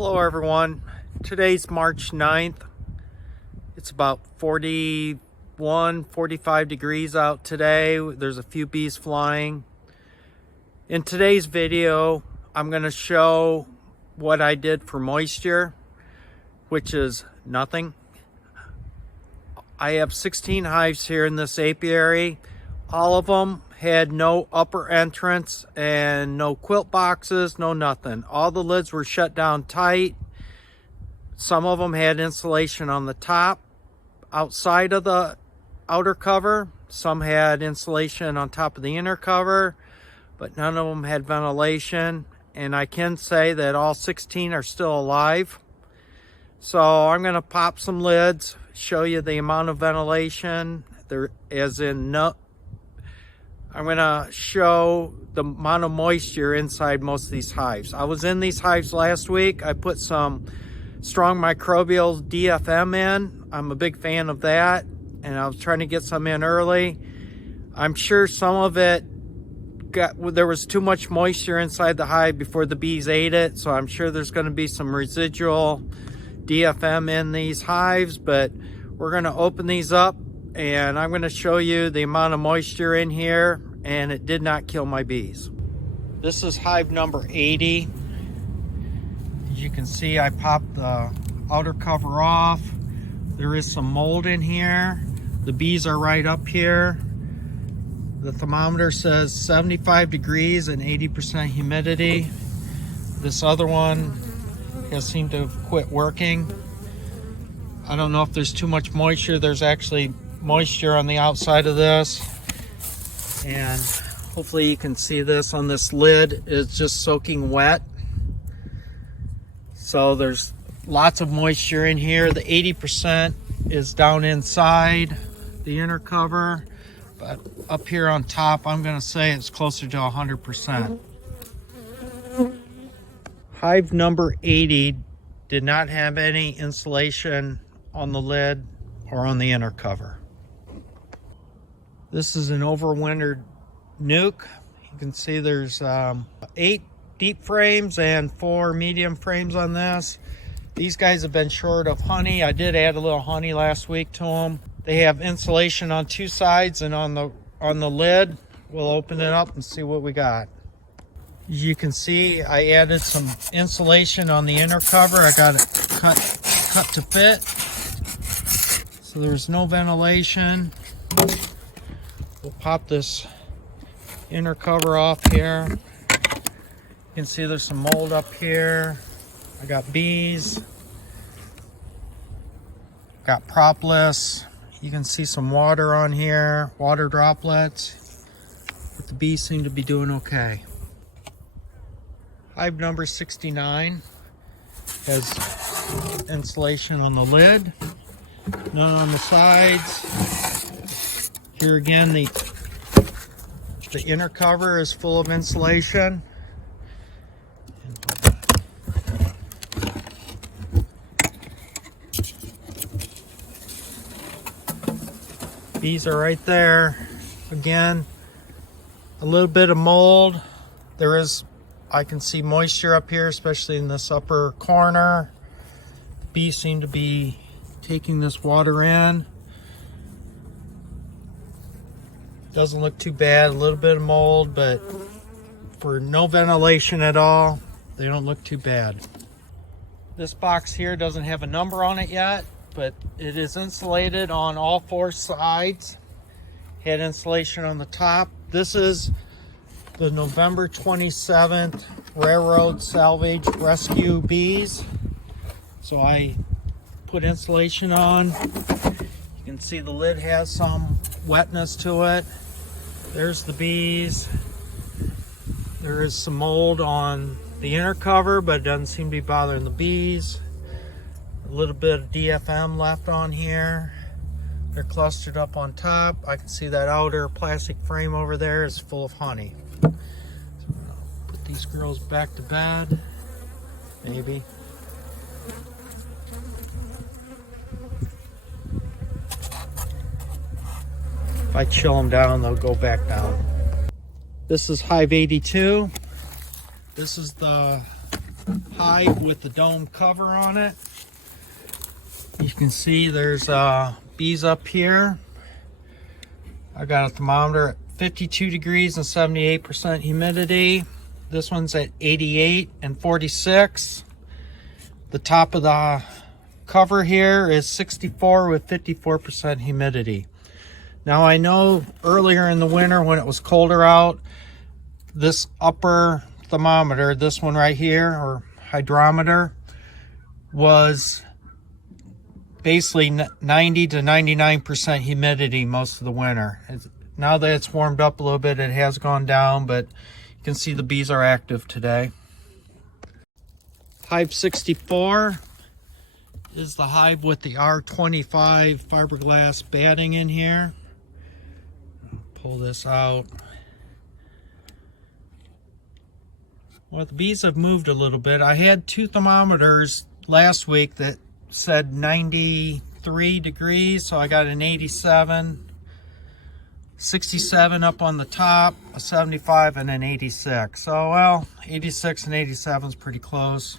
Hello everyone. Today's March 9th. It's about 45 degrees out today. There's a few bees flying. In today's video, I'm going to show what I did for moisture, which is nothing. I have 16 hives here in this apiary. All of them had no upper entrance and no quilt boxes, no nothing. All the lids were shut down tight. Some of them had insulation on the top outside of the outer cover. Some had insulation on top of the inner cover, but none of them had ventilation. And I can say that all 16 are still alive. So I'm going to pop some lids, show you the amount of ventilation there, as in no. I'm going to show the amount of moisture inside most of these hives. I was in these hives last week. I put some strong microbial DFM in. I'm a big fan of that, and I was trying to get some in early. I'm sure some of it there was too much moisture inside the hive before the bees ate it, so I'm sure there's going to be some residual DFM in these hives, but we're going to open these up and I'm going to show you the amount of moisture in here, and it did not kill my bees. This is hive number 80. As you can see, I popped the outer cover off. There is some mold in here. The bees are right up here. The thermometer says 75 degrees and 80% humidity. This other one has seemed to have quit working. I don't know if there's too much moisture. There's actually moisture on the outside of this, and hopefully you can see this on this lid. It's just soaking wet, so there's lots of moisture in here. The 80% is down inside the inner cover, but up here on top I'm going to say it's closer to 100%. Hive number 80 did not have any insulation on the lid or on the inner cover. This is an overwintered nuke. You can see there's 8 deep frames and 4 medium frames on this. These guys have been short of honey. I did add a little honey last week to them. They have insulation on 2 sides and on the lid. We'll open it up and see what we got. As you can see, I added some insulation on the inner cover. I got it cut to fit. So there's no ventilation. We'll pop this inner cover off here. You can see there's some mold up here. I got bees. Got propolis. You can see some water on here, water droplets. But the bees seem to be doing okay. Hive number 69 has insulation on the lid, none on the sides. Here again, the inner cover is full of insulation. Bees are right there. Again, a little bit of mold. I can see moisture up here, especially in this upper corner. The bees seem to be taking this water in. Doesn't look too bad. A little bit of mold, but for no ventilation at all, they don't look too bad. This box here doesn't have a number on it yet, but it is insulated on all 4 sides. Had insulation on the top. This is the November 27th Railroad Salvage Rescue bees. So I put insulation on. You can see the lid has some wetness to it. There's the bees. There is some mold on the inner cover, but it doesn't seem to be bothering the bees. A little bit of DFM left on here. They're clustered up on top. I can see that outer plastic frame over there is full of honey. So I'll put these girls back to bed, maybe. If I chill them down, they'll go back down. This is Hive 82. This is the hive with the dome cover on it. You can see there's bees up here. I got a thermometer at 52 degrees and 78% humidity. This one's at 88 and 46. The top of the cover here is 64 with 54% humidity. Now I know earlier in the winter when it was colder out, this upper thermometer, this one right here, or hydrometer, was basically 90 to 99% humidity most of the winter. Now that it's warmed up a little bit, it has gone down, but you can see the bees are active today. Hive 64 is the hive with the R25 fiberglass batting in here. Pull this out. Well, the bees have moved a little bit. I had two thermometers last week that said 93 degrees, so I got an 87, 67 up on the top, a 75, and an 86. So, well, 86 and 87 is pretty close.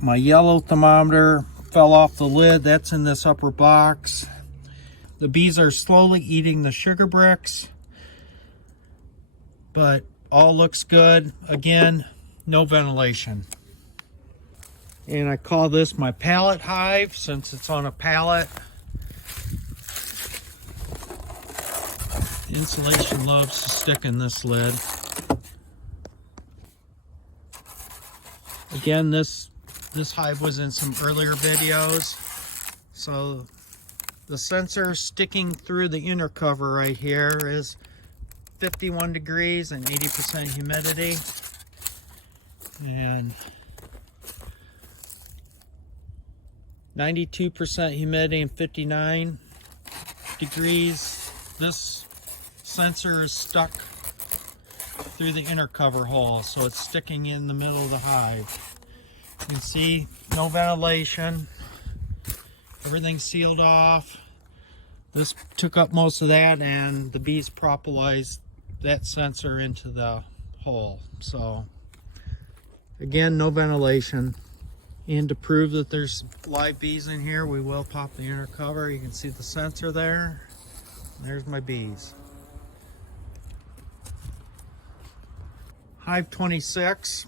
My yellow thermometer fell off the lid. That's in this upper box. The bees are slowly eating the sugar bricks, but all looks good. Again, no ventilation. And I call this my pallet hive since it's on a pallet. The insulation loves to stick in this lid. Again, this hive was in some earlier videos. So the sensor sticking through the inner cover right here is 51 degrees and 80% humidity. And 92% humidity and 59 degrees. This sensor is stuck through the inner cover hole, so it's sticking in the middle of the hive. You can see no ventilation. Everything's sealed off. This took up most of that, and the bees propolized that sensor into the hole. So again, no ventilation. And to prove that there's live bees in here, we will pop the inner cover. You can see the sensor there. There's my bees. Hive 26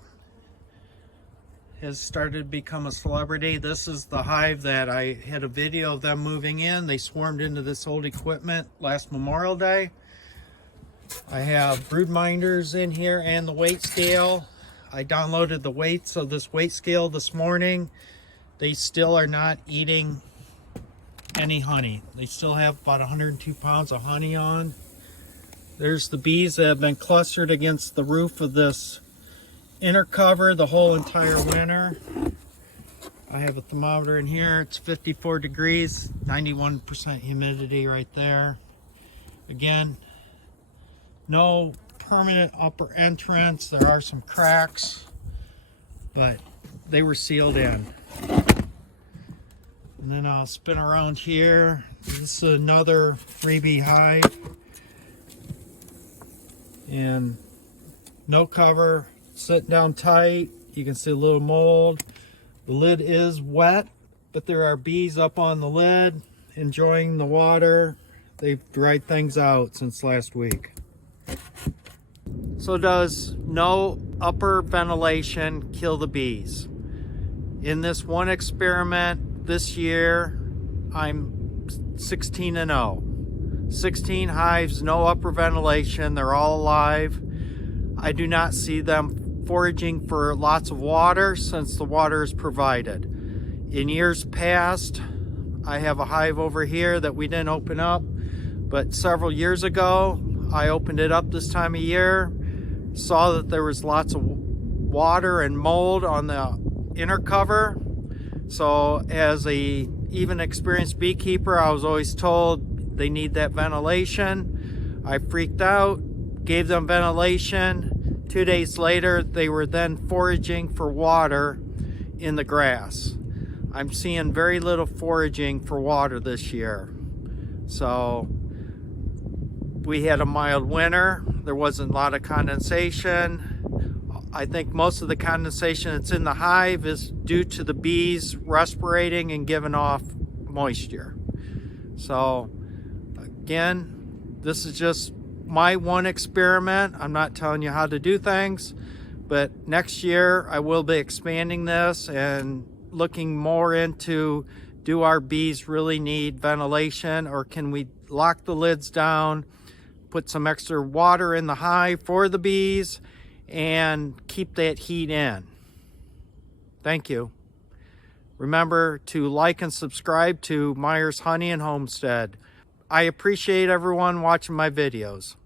has started to become a celebrity. This is the hive that I had a video of them moving in. They swarmed into this old equipment last Memorial Day. I have brood minders in here and the weight scale. I downloaded the weights of this weight scale this morning. They still are not eating any honey. They still have about 102 pounds of honey on. There's the bees that have been clustered against the roof of this inner cover the whole entire winter. I have a thermometer in here. It's 54 degrees, 91% humidity right there. Again, no permanent upper entrance. There are some cracks, but they were sealed in. And then I'll spin around here. This is another freebie hive. And no cover, sitting down tight. You can see a little mold. The lid is wet, but there are bees up on the lid enjoying the water. They've dried things out since last week. So does no upper ventilation kill the bees? In this one experiment this year, I'm 16-0. 16 hives, no upper ventilation, they're all alive. I do not see them foraging for lots of water since the water is provided. In years past, I have a hive over here that we didn't open up, but several years ago, I opened it up this time of year, saw that there was lots of water and mold on the inner cover. So as a even experienced beekeeper, I was always told they need that ventilation. I freaked out, gave them ventilation. 2 days later, they were then foraging for water in the grass. I'm seeing very little foraging for water this year. So we had a mild winter. There wasn't a lot of condensation. I think most of the condensation that's in the hive is due to the bees respirating and giving off moisture. So again, this is just my one experiment. I'm not telling you how to do things, but next year I will be expanding this and looking more into, do our bees really need ventilation, or can we lock the lids down, put some extra water in the hive for the bees, and keep that heat in. Thank you. Remember to like and subscribe to Myers Honey and Homestead. I appreciate everyone watching my videos.